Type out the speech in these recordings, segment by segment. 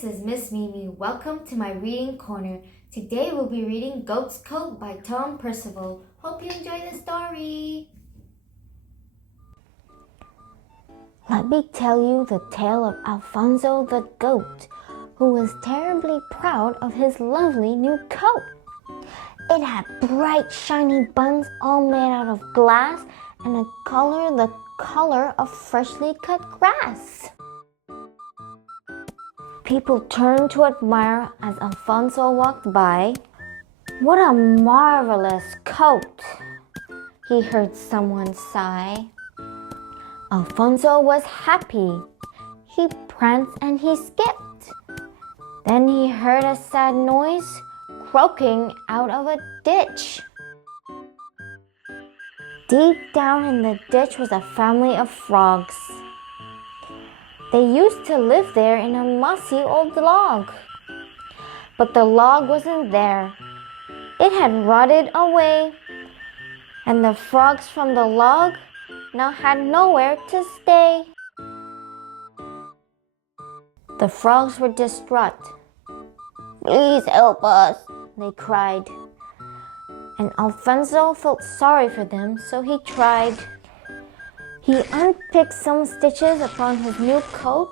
this is Miss Mimi. Welcome to my reading corner. Today we'll be reading Goat's Coat by Tom Percival. Hope you enjoy the story. Let me tell you the tale of Alfonso the goat, who was terribly proud of his lovely new coat. It had bright shiny buttons all made out of glass and a color the color of freshly cut grass. People turned to admire as Alfonso walked by. "What a marvelous coat!" he heard someone sigh. Alfonso was happy. He pranced and he skipped. Then he heard a sad noise croaking out of a ditch. Deep down in the ditch was a family of frogs. They used to live there in a mossy old log. But the log wasn't there. It had rotted away, and the frogs from the log now had nowhere to stay. The frogs were distraught. "Please help us," they cried. And Alfonso felt sorry for them, so he tried. He unpicked some stitches upon his new coat,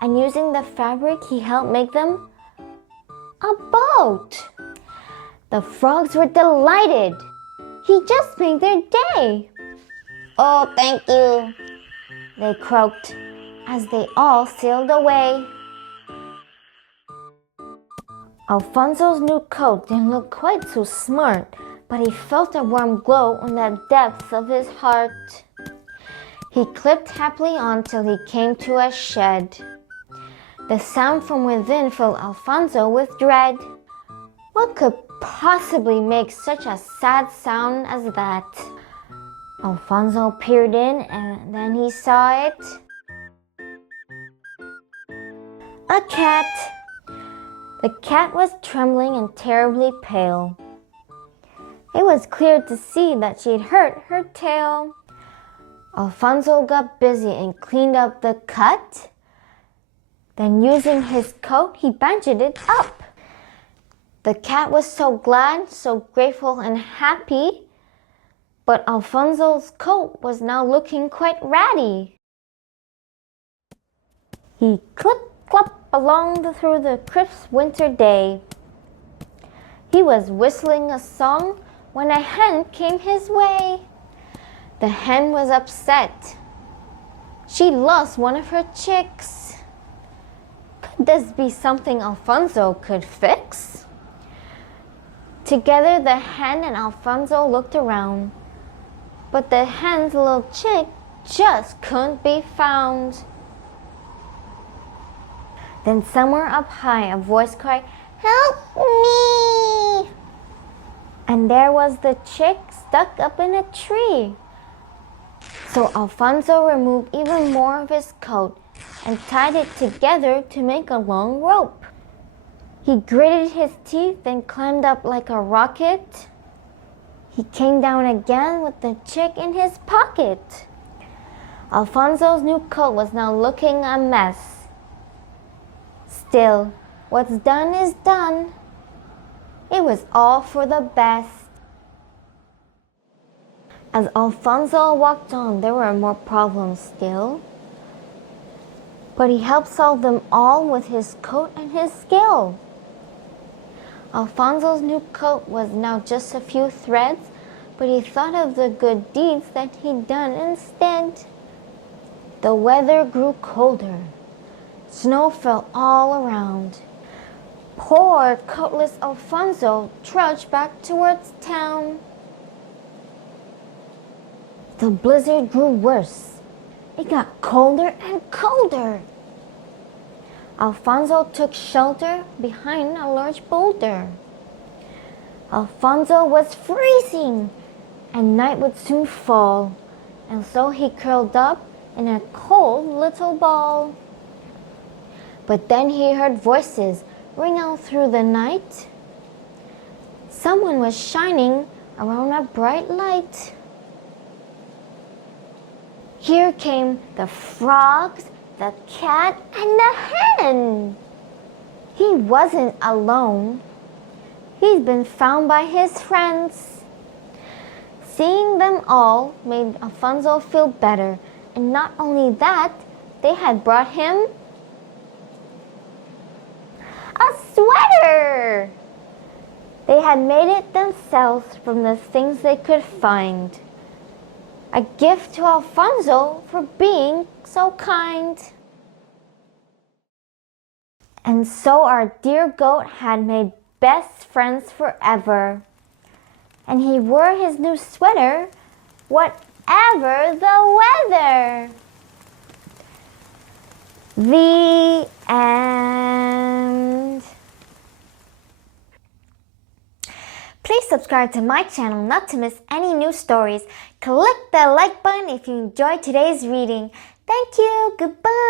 and using the fabric he helped make them a boat. The frogs were delighted. He just made their day. "Oh, thank you," they croaked as they all sailed away. Alfonso's new coat didn't look quite so smart, but he felt a warm glow in the depths of his heart. He clipped happily on till he came to a shed. The sound from within filled Alfonso with dread. What could possibly make such a sad sound as that? Alfonso peered in, and then he saw it. A cat. The cat was trembling and terribly pale. It was clear to see that she'd hurt her tail. Alfonso got busy and cleaned up the cut. Then using his coat, he bandaged it up. The cat was so glad, so grateful and happy, but Alfonso's coat was now looking quite ratty. He clip-clop along through the crisp winter day. He was whistling a song when a hen came his way. The hen was upset. She lost one of her chicks. Could this be something Alfonso could fix? Together the hen and Alfonso looked around, but the hen's little chick just couldn't be found. Then somewhere up high a voice cried, "Help me!" And there was the chick stuck up in a tree. So Alfonso removed even more of his coat and tied it together to make a long rope. He gritted his teeth and climbed up like a rocket. He came down again with the chick in his pocket. Alfonso's new coat was now looking a mess. Still, what's done is done. It was all for the best. As Alfonso walked on, there were more problems still. But he helped solve them all with his coat and his skill. Alfonso's new coat was now just a few threads, but he thought of the good deeds that he'd done instead. The weather grew colder. Snow fell all around. Poor coatless Alfonso trudged back towards town. The blizzard grew worse. It got colder and colder. Alfonso took shelter behind a large boulder. Alfonso was freezing, and night would soon fall, and so he curled up in a cold little ball. But then he heard voices ring out through the night. Someone was shining around a bright light. Here came the frogs, the cat, and the hen. He wasn't alone. He'd been found by his friends. Seeing them all made Alfonso feel better, and not only that, they had brought him a sweater! They had made it themselves from the things they could find. A gift to Alfonso for being so kind. And so our dear goat had made best friends forever. And he wore his new sweater, whatever the weather. The end. Please subscribe to my channel not to miss any new stories. Click the like button if you enjoyed today's reading. Thank you. Goodbye.